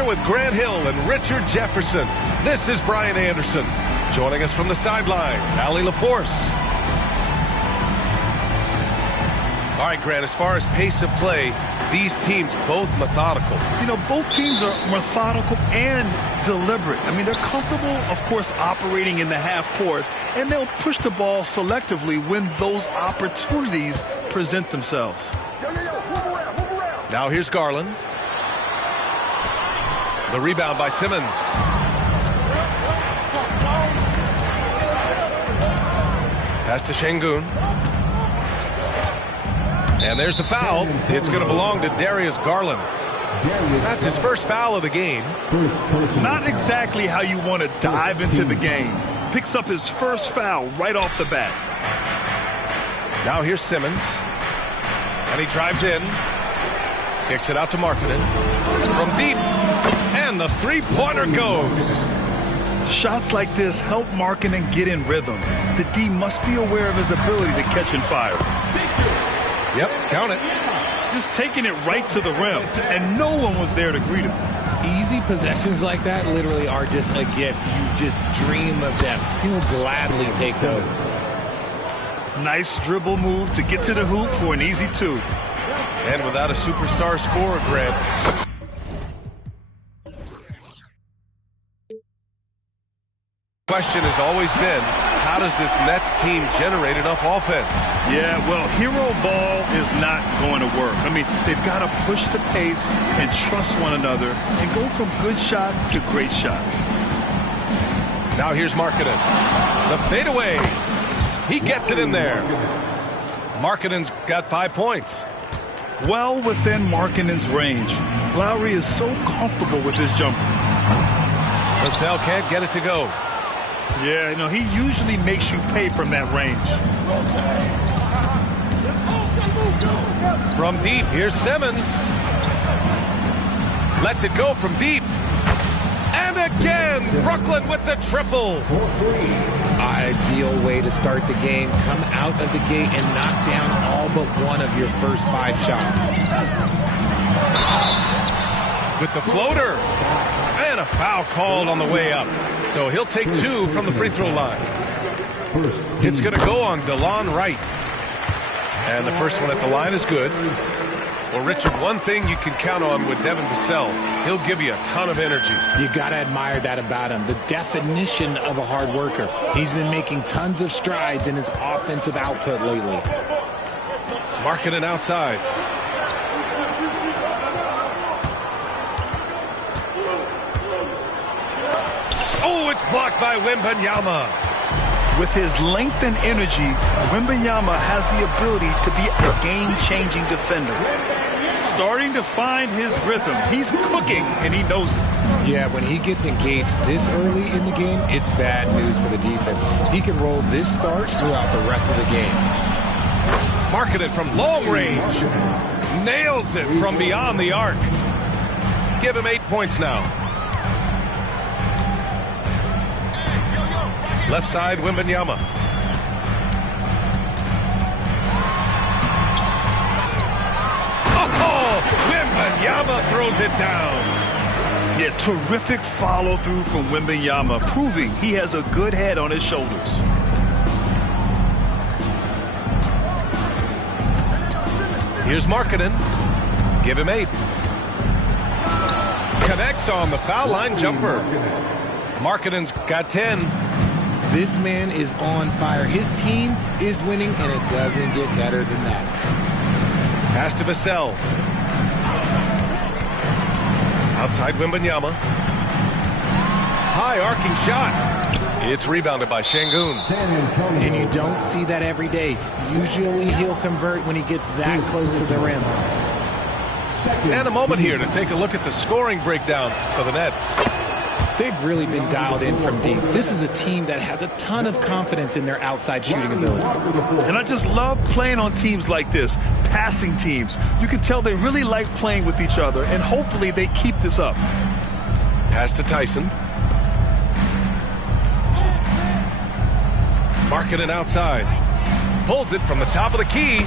Here with Grant Hill and Richard Jefferson, this is Brian Anderson. Joining us from the sidelines, Allie LaForce. All right, Grant, as far as pace of play, these teams both methodical. You know, both teams are methodical and deliberate. I mean, they're comfortable, of course, operating in the half court, and they'll push the ball selectively when those opportunities present themselves. Now here's Garland. The rebound by Simmons. Pass to Şengün. And there's the foul. It's going to belong to Darius Garland. That's his first foul of the game. Not exactly how you want to dive into the game. Picks up his first foul right off the bat. Now here's Simmons. And he drives in. Kicks it out to Markkanen. From deep. And the three-pointer goes. Shots like this help Markkanen get in rhythm. The D must be aware of his ability to catch and fire. Yep, count it. Just taking it right to the rim, and no one was there to greet him. Easy possessions like that literally are just a gift. You just dream of them. He'll gladly take those. Nice dribble move to get to the hoop for an easy two. And without a superstar scorer, Grant. Question has always been, how does this Nets team generate enough offense? Yeah, well, hero ball is not going to work. I mean, they've got to push the pace and trust one another and go from good shot to great shot. Now here's Markkanen. The fadeaway. He gets it in there. Markkanen's got 5 points. Well within Markkanen's range. Lowry is so comfortable with his jumper. Vassell can't get it to go. Yeah, you know, he usually makes you pay from that range. From deep, here's Simmons. Lets it go from deep. And again, Brooklyn with the triple. Ideal way to start the game. Come out of the gate and knock down all but one of your first 5 shots. With the floater. And a foul called on the way up. So he'll take 2 from the free throw line. It's going to go on DeLon Wright. And the first one at the line is good. Well, Richard, one thing you can count on with Devin Vassell, he'll give you a ton of energy. You got to admire that about him. The definition of a hard worker. He's been making tons of strides in his offensive output lately. Markkanen outside. Oh, it's blocked by Wembanyama. With his length and energy, Wembanyama has the ability to be a game-changing defender. Starting to find his rhythm. He's cooking, and he knows it. Yeah, when he gets engaged this early in the game, it's bad news for the defense. He can roll this start throughout the rest of the game. Markkanen from long range. Nails it from beyond the arc. Give him 8 points now. Left side, Wembanyama. Oh, Wembanyama throws it down. Yeah, terrific follow-through from Wembanyama, proving he has a good head on his shoulders. Here's Markkanen. Give him 8. Connects on the foul line jumper. Markkanen's got 10. This man is on fire. His team is winning, and it doesn't get better than that. Pass to Vassell. Outside Wembanyama. High arcing shot. It's rebounded by Şengün. And you don't see that every day. Usually he'll convert when he gets that close to the rim. And a moment here to take a look at the scoring breakdown for the Nets. They've really been dialed in from deep. This is a team that has a ton of confidence in their outside shooting ability. And I just love playing on teams like this, passing teams. You can tell they really like playing with each other, and hopefully they keep this up. Pass to Tyson. Markkanen outside. Pulls it from the top of the key.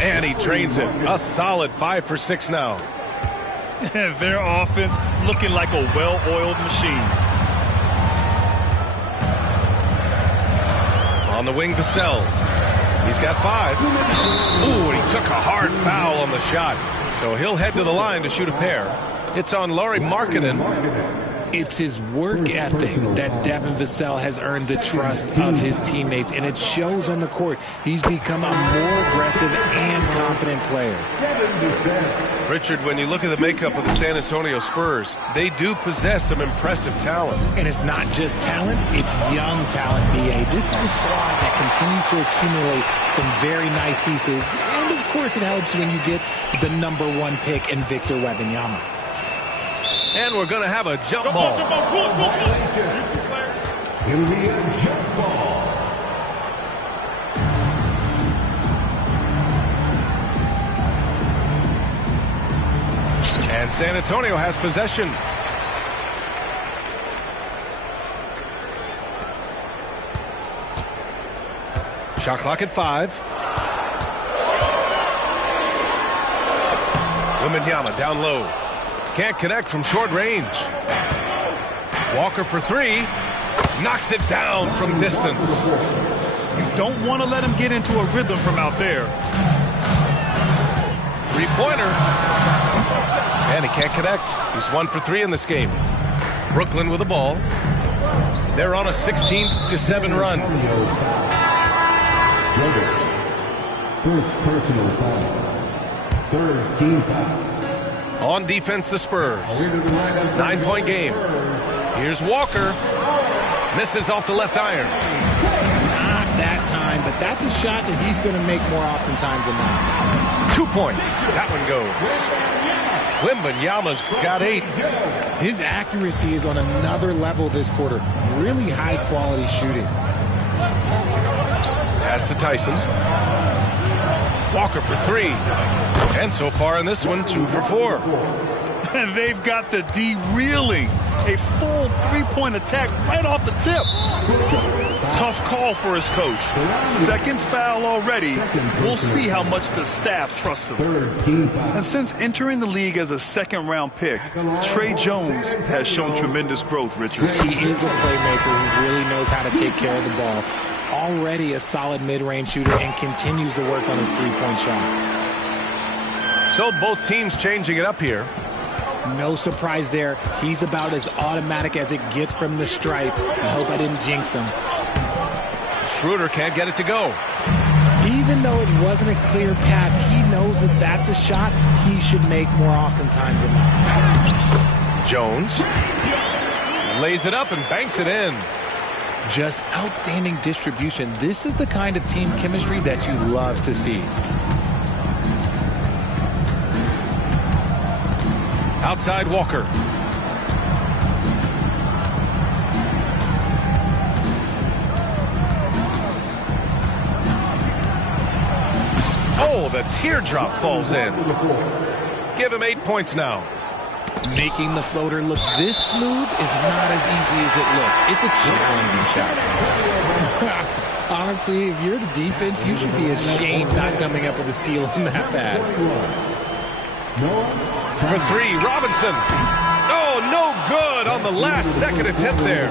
And he drains it. A solid 5 for 6 now. Their offense looking like a well-oiled machine. On the wing, Vassell. He's got 5. Ooh, and he took a hard foul on the shot. So he'll head to the line to shoot a pair. It's on Lauri Markkanen. It's his work ethic that Devin Vassell has earned the trust of his teammates, and it shows on the court. He's become a more aggressive and confident player. Richard, when you look at the makeup of the San Antonio Spurs, they do possess some impressive talent. And it's not just talent, it's young talent, B.A. This is a squad that continues to accumulate some very nice pieces. And, of course, it helps when you get the #1 pick in Victor Wembanyama. And we're going to have a jump ball. It'll be a jump ball. And San Antonio has possession. Shot clock at 5. Wembanyama down low. Can't connect from short range. Walker for 3. Knocks it down from distance. You don't want to let him get into a rhythm from out there. 3-pointer. And he can't connect. He's 1 for 3 in this game. Brooklyn with the ball. They're on a 16-7 run. First personal foul. Third team foul. On defense, the Spurs. 9-point game. Here's Walker. Misses off the left iron. Not that time, but that's a shot that he's going to make more oftentimes than not. 2 points. That one goes. Wembanyama's got 8. His accuracy is on another level this quarter. Really high-quality shooting. Pass to Tyson. Walker for 3. And so far in this one, 2 for 4. And they've got the D reeling. A full 3-point attack right off the tip. Tough call for his coach. Second foul already. We'll see how much the staff trusts him. And since entering the league as a second-round pick, Trey Jones has shown tremendous growth, Richard. He is a playmaker who really knows how to take care of the ball. Already a solid mid-range shooter and continues to work on his 3-point shot. So both teams changing it up here. No surprise there. He's about as automatic as it gets from the stripe. I hope I didn't jinx him. Schroeder can't get it to go. Even though it wasn't a clear path, he knows that that's a shot he should make more oftentimes than not. Jones lays it up and banks it in. Just outstanding distribution. This is the kind of team chemistry that you love to see. Outside Walker. Oh, the teardrop falls in. Give him 8 points now. Making the floater look this smooth is not as easy as it looks. It's a challenging shot. Honestly, if you're the defense, you should be ashamed not coming up with a steal on that pass. For 3, Robinson. Oh, no good on the last second attempt there.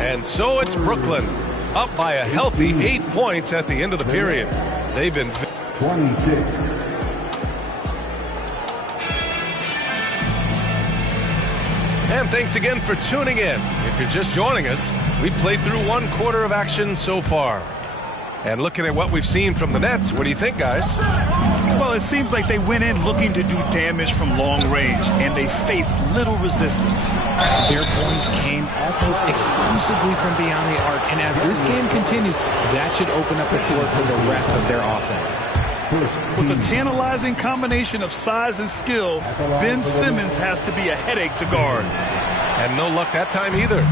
And so it's Brooklyn, up by a healthy 8 points at the end of the period. They've been 26. And thanks again for tuning in. If you're just joining us, we played through 1 quarter of action so far. And looking at what we've seen from the Nets, what do you think, guys? Well, it seems like they went in looking to do damage from long range, and they faced little resistance. Their points came almost exclusively from beyond the arc, and as this game continues, that should open up the floor for the rest of their offense. With a tantalizing combination of size and skill, Ben Simmons has to be a headache to guard. And no luck that time either.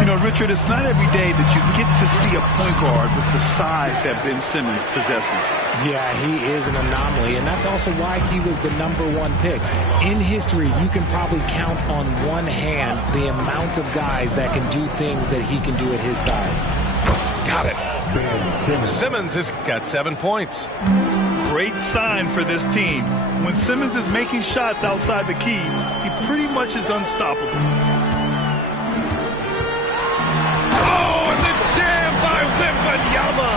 You know, Richard, it's not every day that you get to see a point guard with the size that Ben Simmons possesses. Yeah, he is an anomaly, and that's also why he was the #1 pick. In history, you can probably count on one hand the amount of guys that can do things that he can do at his size. Got it. Simmons has got 7 points. great sign for this team. When Simmons is making shots outside the key, he pretty much is unstoppable. Oh, and the jam by Wembanyama.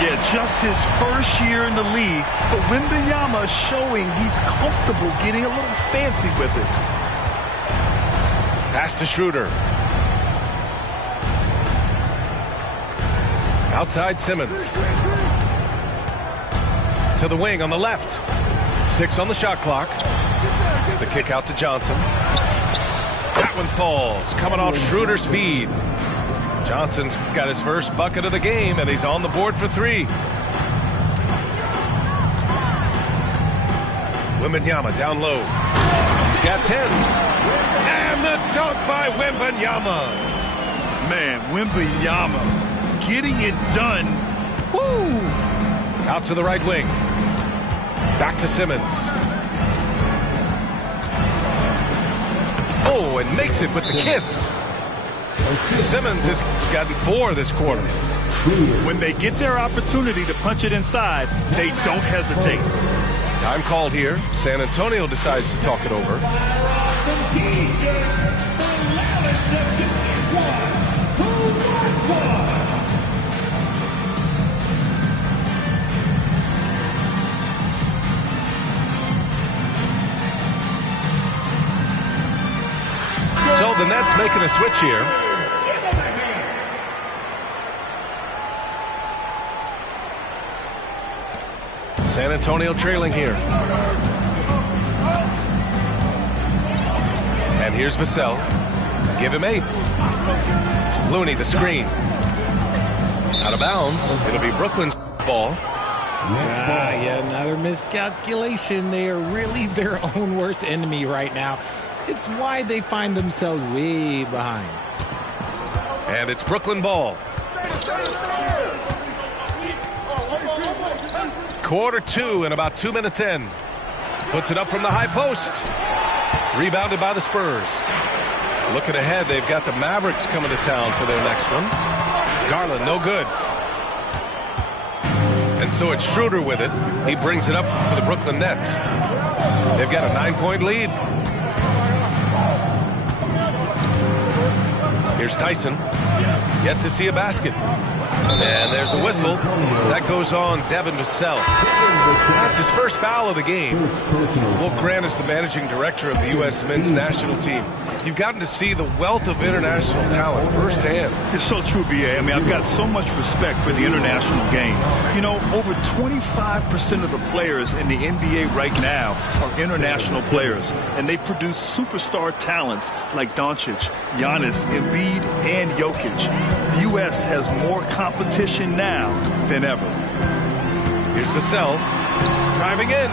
Yeah, just his first year in the league, but Wembanyama showing he's comfortable getting a little fancy with it. Pass to Schroeder. Outside Simmons. To the wing on the left. 6 on the shot clock. The kick out to Johnson. That one falls. Coming off Schroeder's feed. Johnson's got his first bucket of the game, and he's on the board for 3. Wembanyama down low. He's got 10. And the dunk by Wembanyama. Man, Wembanyama getting it done. Woo! Out to the right wing. Back to Simmons. Oh, and makes it with the kiss. Simmons has gotten 4 this quarter. When they get their opportunity to punch it inside, they don't hesitate. Time called here. San Antonio decides to talk it over. So the Nets making a switch here. San Antonio trailing here. And here's Vassell. Give him 8. Looney, the screen. Out of bounds. It'll be Brooklyn's ball. Yeah, another miscalculation. They are really their own worst enemy right now. It's why they find themselves way behind. And it's Brooklyn ball. Quarter 2 and about 2 minutes in. Puts it up from the high post. Rebounded by the Spurs. Looking ahead, they've got the Mavericks coming to town for their next one. Garland, no good. And so it's Schroeder with it. He brings it up for the Brooklyn Nets. They've got a 9-point lead. Here's Tyson. Yet to see a basket. And there's a whistle. That goes on Devin Vassell. That's his first foul of the game. Will Grant is the managing director of the U.S. men's national team. You've gotten to see the wealth of international talent firsthand. It's so true, B.A. I mean, I've got so much respect for the international game. You know, over 25% of the players in the NBA right now are international players, and they produce superstar talents like Doncic, Giannis, Embiid, and Jokic. The U.S. has more competition now than ever. Here's Vassell driving in.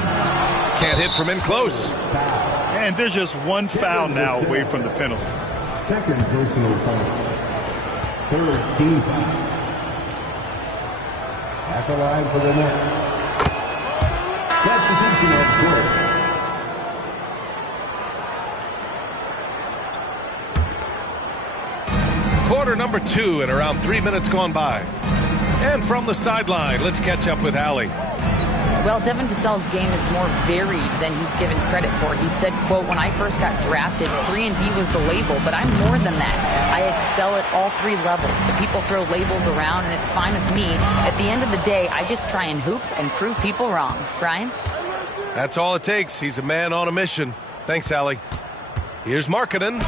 Can't hit from in close. And there's just one foul now away from the penalty. Second personal foul. Third team foul. At the line for the Nets. Substitution of Gordon. Quarter number 2 and around 3 minutes gone by. And from the sideline, let's catch up with Allie. Well, Devin Vassell's game is more varied than he's given credit for. He said, quote, when I first got drafted, 3-and-D was the label, but I'm more than that. I excel at all 3 levels. The people throw labels around, and it's fine with me. At the end of the day, I just try and hoop and prove people wrong. Brian? That's all it takes. He's a man on a mission. Thanks, Allie. Here's Markkanen.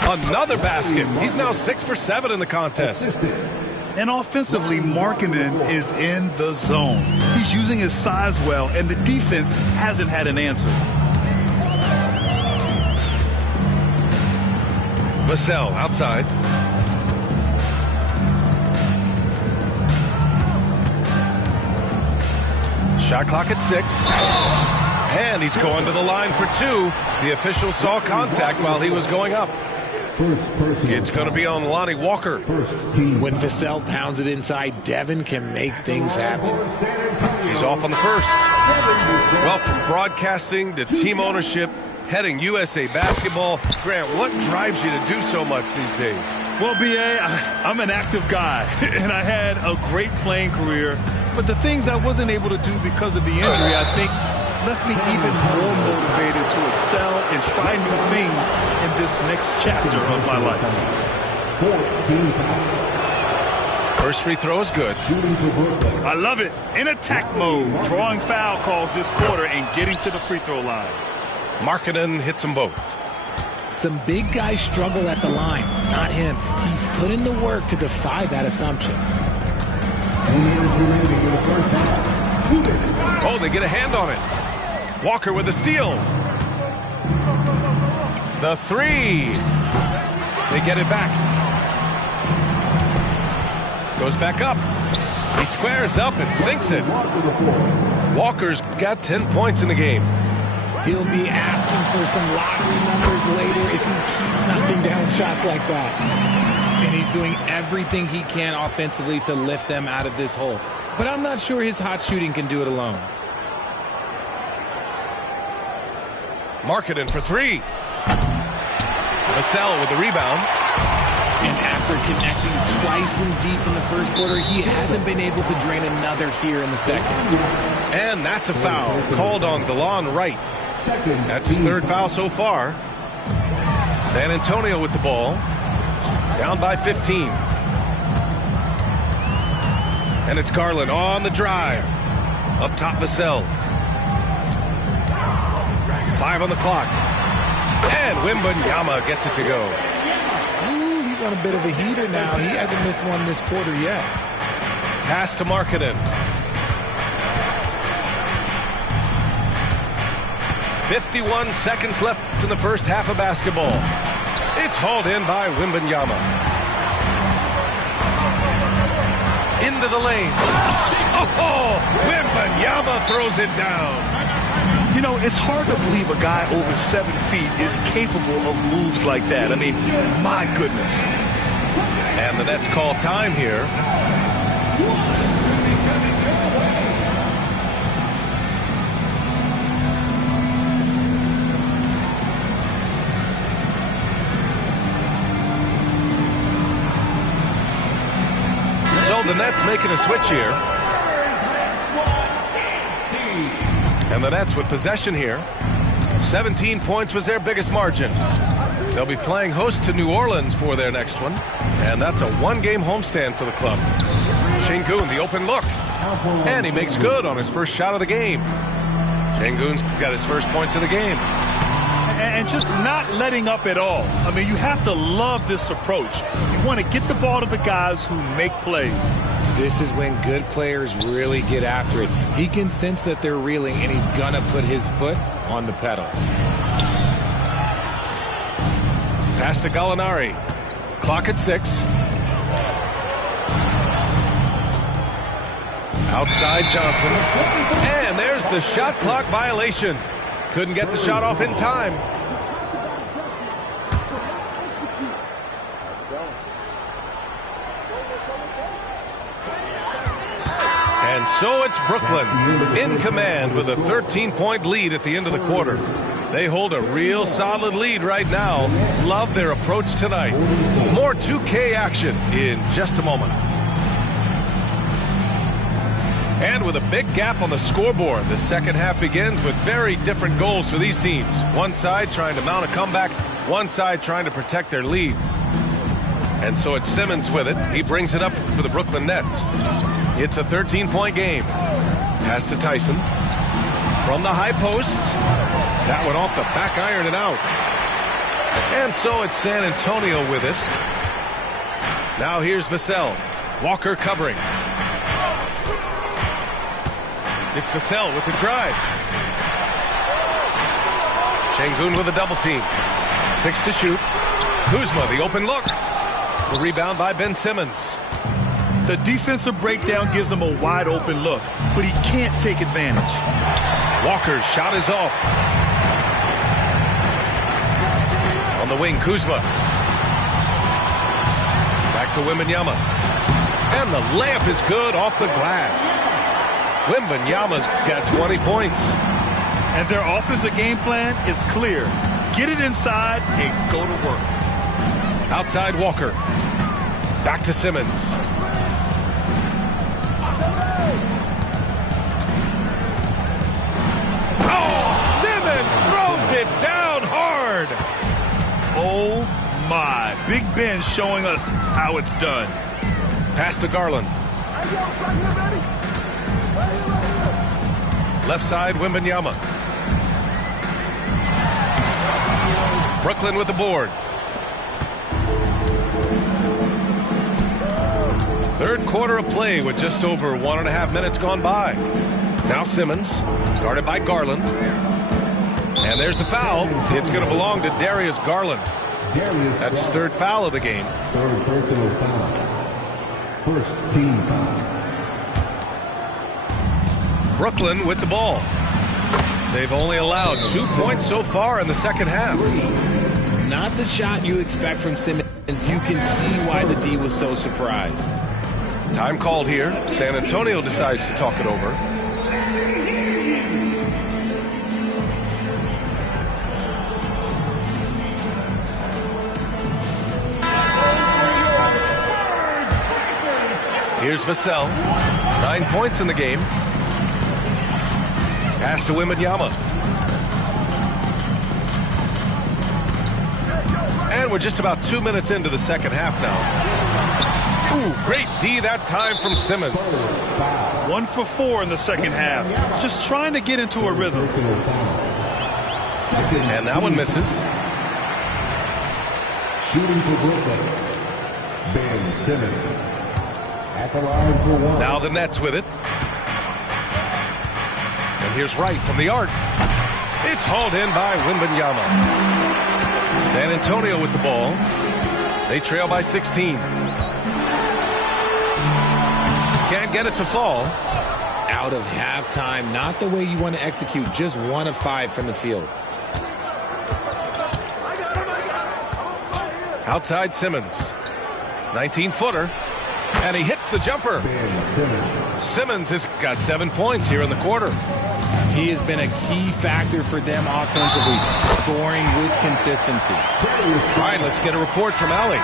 Another basket. He's now 6 for 7 in the contest. And offensively, Markkanen is in the zone. He's using his size well, and the defense hasn't had an answer. Vassell outside. Shot clock at 6. And he's going to the line for 2. The official saw contact while he was going up. It's going to be on Lonnie Walker. When Vassell pounds it inside, Devin can make things happen. He's off on the first. Well, from broadcasting to team ownership, heading USA basketball, Grant, what drives you to do so much these days? Well, B.A., I'm an active guy, and I had a great playing career But the things I wasn't able to do because of the injury, I think, left me even more motivated to excel and try new things in this next chapter of my life. 14 foul. First free throw is good. Shooting for Brooklyn. I love it. In attack mode, drawing foul calls this quarter and getting to the free throw line. Markkanen hits them both. Some big guys struggle at the line. Not him. He's put in the work to defy that assumption. Oh, they get a hand on it. Walker with a steal. The three. They get it back. Goes back up. He squares up and sinks it. Walker's got 10 points in the game. He'll be asking for some lottery numbers later if he keeps knocking down shots like that. And he's doing everything he can offensively to lift them out of this hole. But I'm not sure his hot shooting can do it alone. Markkanen for three. Vassell with the rebound. And after connecting twice from deep in the first quarter, he hasn't been able to drain another here in the second. And that's a foul called on DeLon Wright. That's his third foul so far. San Antonio with the ball. Down by 15. And it's Garland on the drive. Up top, Vassell. 5 on the clock. And Wembanyama gets it to go. Ooh, he's on a bit of a heater now. He hasn't missed one this quarter yet. Pass to Markkanen. 51 seconds left in the first half of basketball. It's hauled in by Wembanyama. Into the lane. Oh, Wembanyama throws it down. You know, it's hard to believe a guy over 7 feet is capable of moves like that. I mean, my goodness. And the Nets call time here. So the Nets making a switch here. And the Nets with possession here. 17 points was their biggest margin. They'll be playing host to New Orleans for their next one. And that's a one-game homestand for the club. Şengün, the open look. And he makes good on his first shot of the game. Şengün's got his first points of the game. And just not letting up at all. I mean, you have to love this approach. You want to get the ball to the guys who make plays. This is when good players really get after it. He can sense that they're reeling, and he's gonna put his foot on the pedal. Pass to Gallinari. Clock at 6. Outside Johnson. And there's the shot clock violation. Couldn't get the shot off in time. And so it's Brooklyn in command with a 13-point lead at the end of the quarter. They hold a real solid lead right now. Love their approach tonight. More 2K action in just a moment. And with a big gap on the scoreboard, the second half begins with very different goals for these teams. One side trying to mount a comeback, one side trying to protect their lead. And so it's Simmons with it. He brings it up for the Brooklyn Nets. It's a 13-point game. Pass to Tyson. From the high post. That one off the back iron and out. And so it's San Antonio with it. Now here's Vassell. Walker covering. It's Vassell with the drive. Şengün with a double team. 6 to shoot. Kuzma, the open look. The rebound by Ben Simmons. The defensive breakdown gives him a wide open look, but he can't take advantage. Walker's shot is off. On the wing, Kuzma. Back to Wembanyama. And the layup is good off the glass. Wembanyama's got 20 points. And their offensive game plan is clear. Get it inside and go to work. Outside Walker. Back to Simmons. my. Big Ben showing us how it's done. Pass to Garland. Left side, Wembanyama. Brooklyn with the board. Third quarter of play with just over 1.5 minutes gone by. Now Simmons, guarded by Garland. And there's the foul. It's going to belong to Darius Garland. That's his third foul of the game. Third personal foul. First team foul. Brooklyn with the ball. They've only allowed 2 points so far in the second half. Not the shot you expect from Simmons. You can see why the D was so surprised. Time called here. San Antonio decides to talk it over. Here's Vassell. 9 points in the game. Pass to Wembanyama. And we're just about 2 minutes into the second half now. Ooh, great D that time from Simmons. 1 for 4 in the second half. Just trying to get into a rhythm. And that one misses. Shooting for Brooklyn. Ben Simmons. At the line for one. Now the Nets with it. And here's Wright from the arc. It's hauled in by Wembanyama. San Antonio with the ball. They trail by 16. Can't get it to fall. Out of halftime, not the way you want to execute. Just 1 of 5 from the field. Outside Simmons. 19-footer. And he hits the jumper. Simmons has got 7 points here in the quarter. He has been a key factor for them offensively, scoring with consistency. All right, let's get a report from Allie.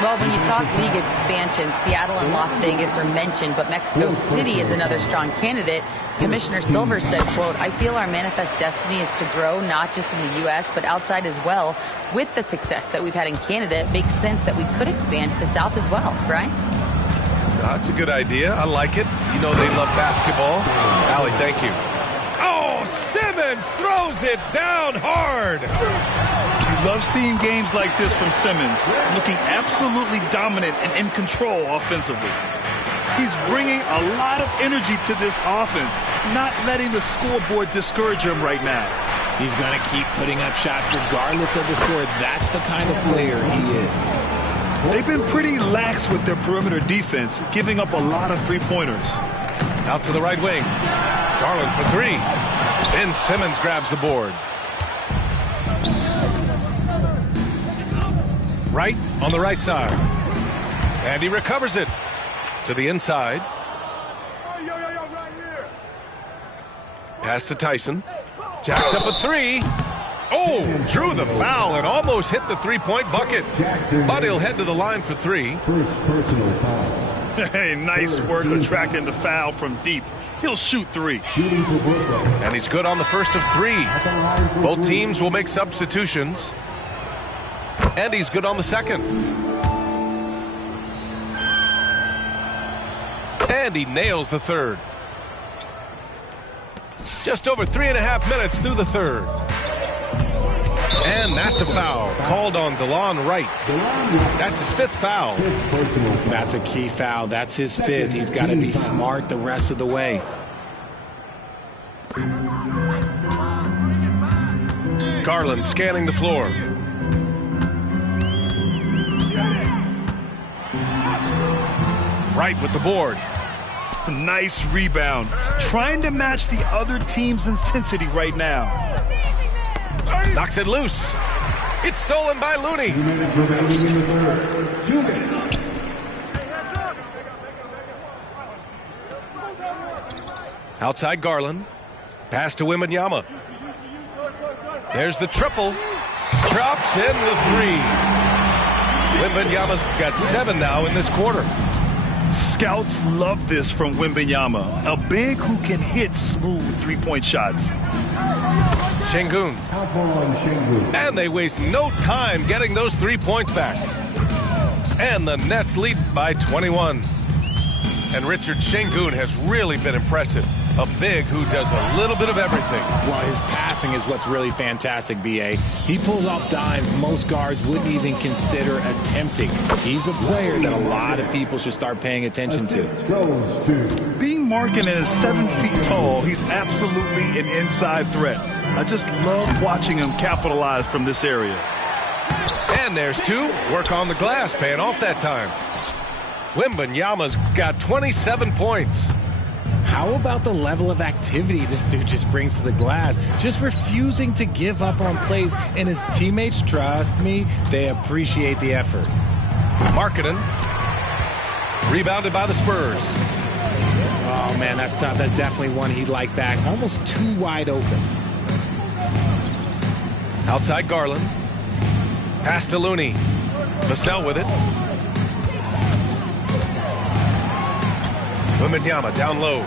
Well, when you talk league expansion, Seattle and Las Vegas are mentioned, but Mexico City is another strong candidate. Commissioner Silver said, quote, "I feel our manifest destiny is to grow not just in the U.S., but outside as well. With the success that we've had in Canada, it makes sense that we could expand to the South as well." Brian? That's a good idea. I like it. You know they love basketball. Allie, thank you. Oh, Simmons throws it down hard. You love seeing games like this from Simmons, looking absolutely dominant and in control offensively. He's bringing a lot of energy to this offense, not letting the scoreboard discourage him right now. He's going to keep putting up shots regardless of the score. That's the kind of player he is. They've been pretty lax with their perimeter defense, giving up a lot of three-pointers. Out to the right wing. Garland for 3. Ben Simmons grabs the board. Right on the right side. And he recovers it to the inside. Pass to Tyson. Jacks up a 3. Oh, drew the foul and almost hit the three-point bucket. But he'll head to the line for 3. First personal foul. Hey, nice work attracting the foul from deep. He'll shoot 3. Shooting for Brooklyn. And he's good on the first of 3. Both teams will make substitutions. And he's good on the second. And he nails the third. Just over 3.5 minutes through the third. And that's a foul called on DeLon Wright. That's his 5th foul. That's a key foul. That's his 5th. He's got to be smart the rest of the way. Garland scanning the floor. Wright with the board. Nice rebound. Trying to match the other team's intensity right now. Knocks it loose. It's stolen by Looney. 2 minutes remaining in the third. 2 minutes. Outside Garland. Pass to Wembanyama. There's the triple. Drops in the 3. Wembanyama's got 7 now in this quarter. Scouts love this from Wembanyama, a big who can hit smooth three-point shots. Şengün. And they waste no time getting those 3 points back. And the Nets lead by 21. And Richard, Şengün has really been impressive. A big who does a little bit of everything. Well, his passing is what's really fantastic, B.A. He pulls off dimes most guards wouldn't even consider attempting. He's a player that a lot of people should start paying attention to. Being Markkanen is 7 feet tall, he's absolutely an inside threat. I just love watching him capitalize from this area. And there's two. Work on the glass, paying off that time. Wembanyama's got 27 points. How about the level of activity this dude just brings to the glass? Just refusing to give up on plays, and his teammates, trust me, they appreciate the effort. Markkanen. Rebounded by the Spurs. Oh, man, that's tough. That's definitely one he'd like back. Almost too wide open. Outside Garland. Pass to Looney. Vassell with it. Wembanyama down low.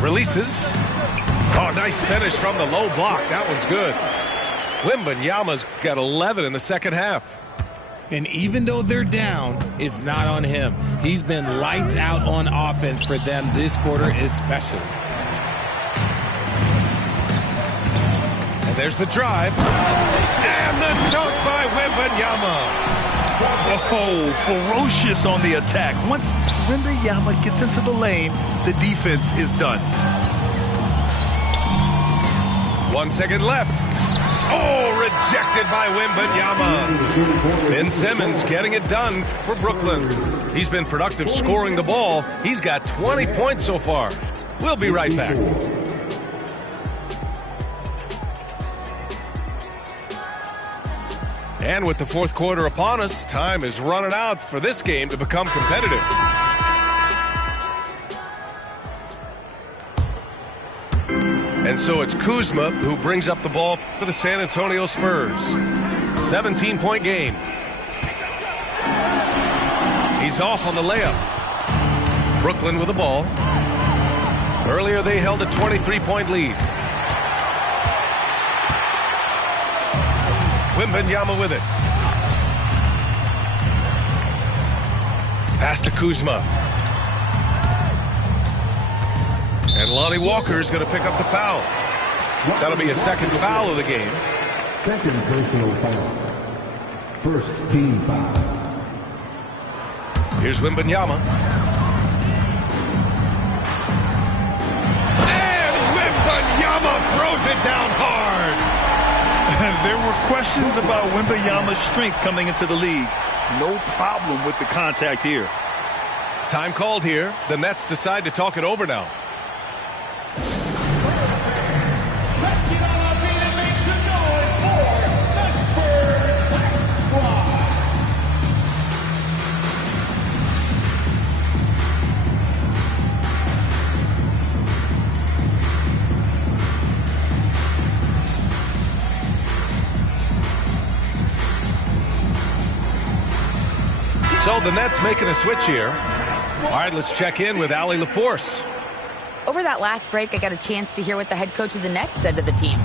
Releases. Oh, nice finish from the low block. That one's good. Wembanyama's got 11 in the second half. And even though they're down, it's not on him. He's been lights out on offense for them this quarter especially. And there's the drive. And the dunk by Wembanyama. Oh, ferocious on the attack. Once Wembanyama gets into the lane, the defense is done. 1 second left. Oh, rejected by Wembanyama. Ben Simmons getting it done for Brooklyn. He's been productive scoring the ball. He's got 20 points so far. We'll be right back. And with the fourth quarter upon us, time is running out for this game to become competitive. And so it's Kuzma who brings up the ball for the San Antonio Spurs. 17-point game. He's off on the layup. Brooklyn with the ball. Earlier they held a 23-point lead. Wembanyama with it. Pass to Kuzma. And Lonnie Walker is going to pick up the foul. That'll be a second foul of the game. Second personal foul. First team foul. Here's Wembanyama. And Wembanyama throws it down hard. There were questions about Wembanyama's strength coming into the league. No problem with the contact here. Time called here. The Nets decide to talk it over now. So the Nets making a switch here. All right, let's check in with Allie LaForce. Over that last break, I got a chance to hear what the head coach of the Nets said to the team.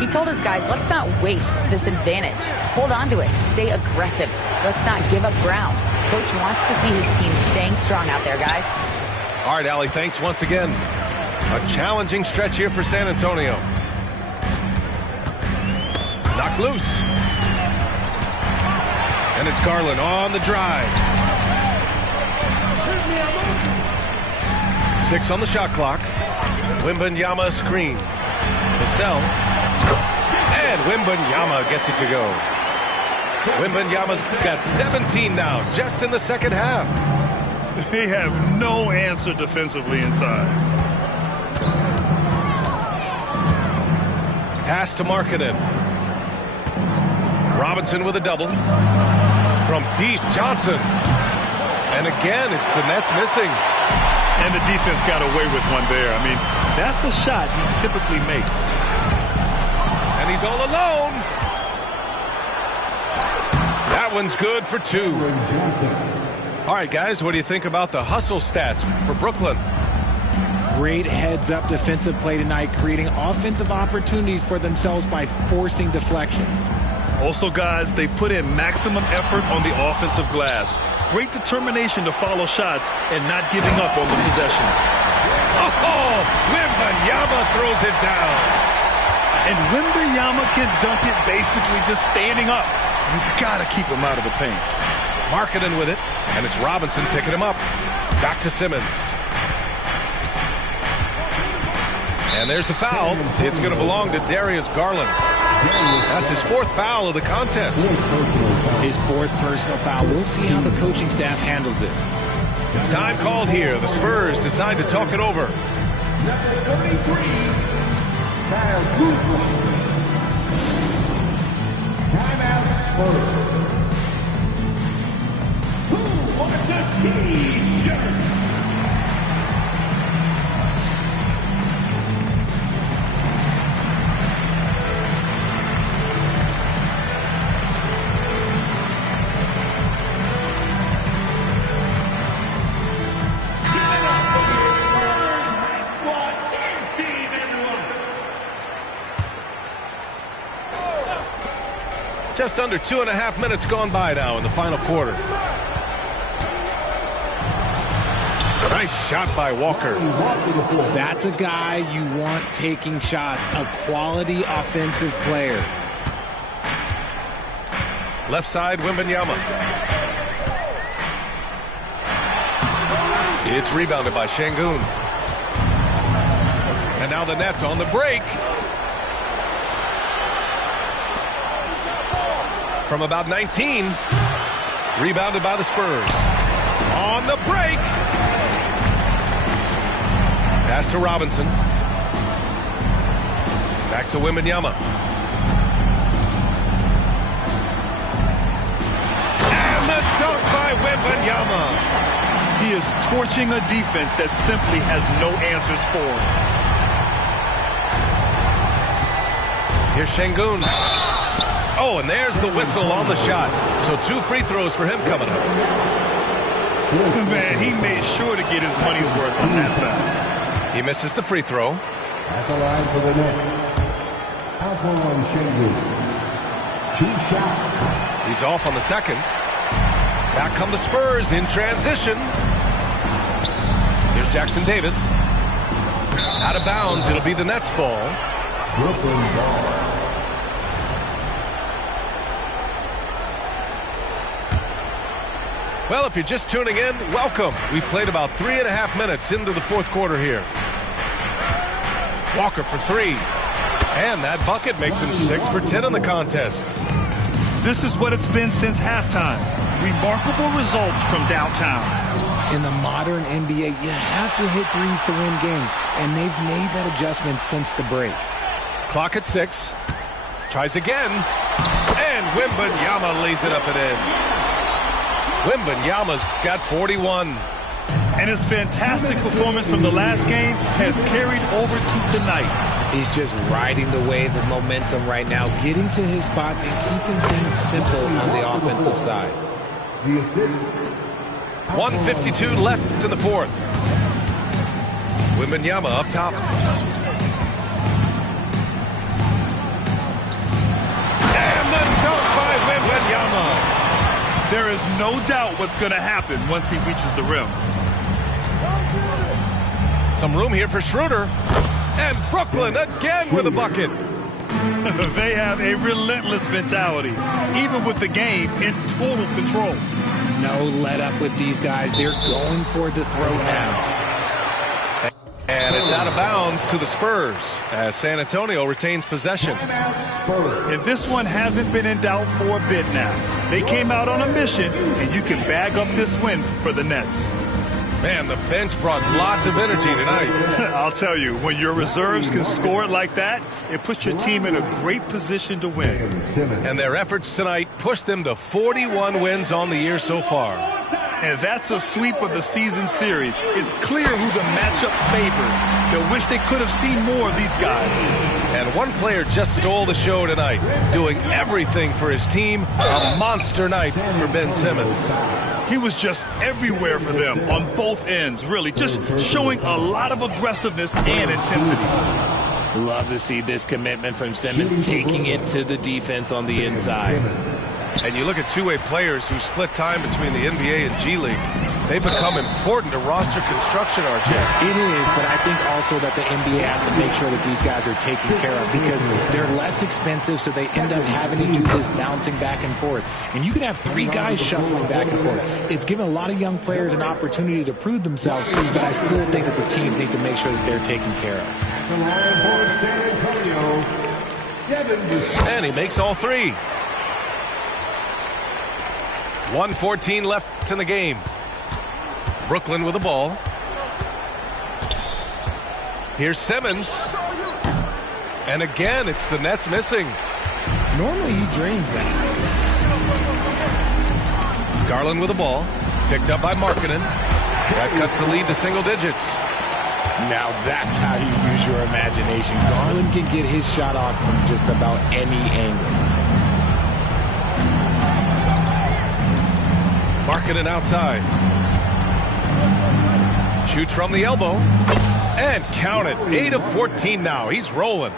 He told his guys, let's not waste this advantage. Hold on to it. Stay aggressive. Let's not give up ground. Coach wants to see his team staying strong out there, guys. All right, Allie, thanks once again. A challenging stretch here for San Antonio. Knocked loose. And it's Garland on the drive. 6 on the shot clock. Wembanyama screen. Vassell. And Wembanyama gets it to go. Wembanyama's got 17 now, just in the second half. They have no answer defensively inside. Pass to Markkanen. Robinson with a double. From deep, Johnson. And again, it's the Nets missing. And the defense got away with one there. I mean, that's a shot he typically makes. And he's all alone. That one's good for 2. All right, guys, what do you think about the hustle stats for Brooklyn? Great heads-up defensive play tonight, creating offensive opportunities for themselves by forcing deflections. Also, guys, they put in maximum effort on the offensive glass. Great determination to follow shots and not giving up on the possessions. Oh, Wembanyama throws it down. And Wembanyama can dunk it basically just standing up. You got to keep him out of the paint. Markkanen with it, and it's Robinson picking him up. Back to Simmons. And there's the foul. It's going to belong to Darius Garland. That's his 4th foul of the contest. His 4th personal foul. We'll see how the coaching staff handles this. Time called here. The Spurs decide to talk it over. Number 33, Kyle Kuzma. Timeout Spurs. Who wants a T-shirt? Just under 2.5 minutes gone by now in the final quarter. Nice shot by Walker. That's a guy you want taking shots, a quality offensive player. Left side, Wembanyama. It's rebounded by Şengün. And now the Nets on the break. From about 19. Rebounded by the Spurs. On the break. Pass to Robinson. Back to Wembanyama. And the dunk by Wembanyama. He is torching a defense that simply has no answers for him. Here's Şengün. Oh, and there's the whistle on the shot. So 2 free throws for him coming up. Man, he made sure to get his money's worth on that foul. He misses the free throw. At the line for the Nets, Alperen Şengün. 2 shots. He's off on the second. Back come the Spurs in transition. Here's Jackson Davis. Out of bounds. It'll be the Nets ball. Brooklyn ball. Well, if you're just tuning in, welcome. We've played about 3.5 minutes into the 4th quarter here. Walker for 3. And that bucket makes him 6 for 10 in the contest. This is what it's been since halftime. Remarkable results from downtown. In the modern NBA, you have to hit threes to win games, and they've made that adjustment since the break. Clock at 6. Tries again. And Wembanyama lays it up and in. Wembanyama's got 41. And his fantastic performance from the last game has carried over to tonight. He's just riding the wave of momentum right now, getting to his spots and keeping things simple on the offensive side. The assist. 1:52 left in the 4th. Wembanyama up top. And the dunk by Wembanyama. There is no doubt what's going to happen once he reaches the rim. Some room here for Schroeder. And Brooklyn again with a bucket. They have a relentless mentality, even with the game in total control. No let up with these guys. They're going for the throw now. And it's out of bounds to the Spurs as San Antonio retains possession. And this one hasn't been in doubt for a bit now. They came out on a mission, and you can bag up this win for the Nets. Man, the bench brought lots of energy tonight. I'll tell you, when your reserves can score it like that, it puts your team in a great position to win. And their efforts tonight pushed them to 41 wins on the year so far. And that's a sweep of the season series. It's clear who the matchup favored. They'll wish they could have seen more of these guys. And one player just stole the show tonight, doing everything for his team. A monster night for Ben Simmons. He was just everywhere for them on both ends, really, just showing a lot of aggressiveness and intensity. Love to see this commitment from Simmons, taking it to the defense on the inside. And you look at two-way players who split time between the NBA and G League. They become important to roster construction, RJ. It is, but I think also that the NBA has to make sure that these guys are taken care of because they're less expensive, so they end up having to do this bouncing back and forth. And you can have three guys shuffling back and forth. It's given a lot of young players an opportunity to prove themselves, but I still think that the teams need to make sure that they're taken care of. The line for San Antonio, Gm53. And he makes all three. 1:14 left in the game. Brooklyn with the ball. Here's Simmons. And again, it's the Nets missing. Normally he drains that. Garland with the ball. Picked up by Markkanen. That cuts the lead to single digits. Now that's how you use your imagination. Garland can get his shot off from just about any angle. Markkanen outside. Shoots from the elbow. And count it. 8 of 14 now. He's rolling.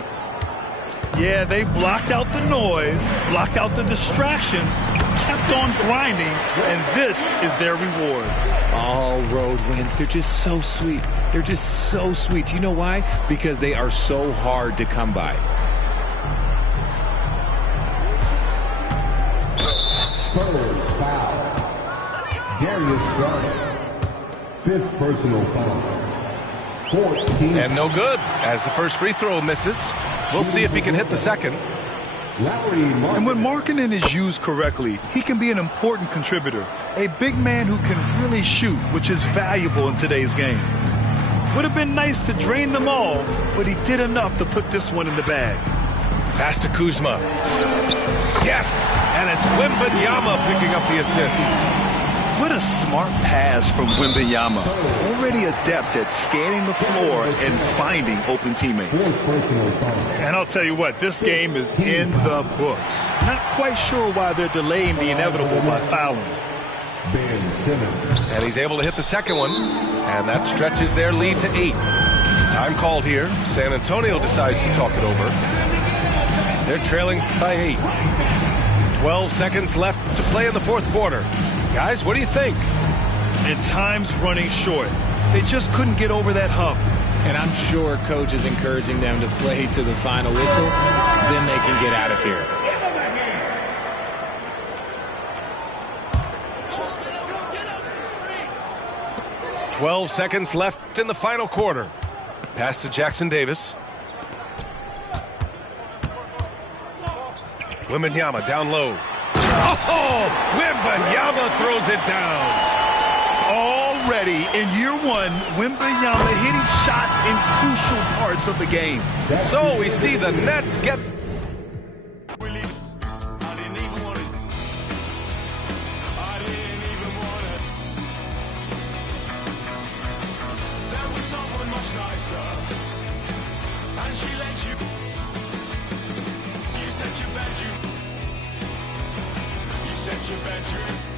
Yeah, they blocked out the noise, blocked out the distractions, kept on grinding, and this is their reward. All road wins. They're just so sweet. They're just so sweet. You know why? Because they are so hard to come by. Spurs foul. Darius Garland. 5th personal foul. 14. And no good as the first free throw misses. We'll see if he can hit the second. And when Markkanen is used correctly, he can be an important contributor. A big man who can really shoot, which is valuable in today's game. Would have been nice to drain them all, but he did enough to put this one in the bag. Pass to Kuzma. Yes! And it's Wembanyama picking up the assist. What a smart pass from Wembanyama. Already adept at scanning the floor and finding open teammates. And I'll tell you what, this game is in the books. Not quite sure why they're delaying the inevitable by fouling. Ben Simmons. And he's able to hit the second one. And that stretches their lead to 8. Time called here. San Antonio decides to talk it over. They're trailing by 8. 12 seconds left to play in the fourth quarter. Guys, what do you think? And time's running short. They just couldn't get over that hump. And I'm sure coach is encouraging them to play to the final whistle. Then they can get out of here. – 12 seconds left in the final quarter. Pass to Jackson Davis. Wembanyama down low. Oh, Wembanyama throws it down. Already in year one, Wembanyama hitting shots in crucial parts of the game. So we see the Nets get... Your bedroom.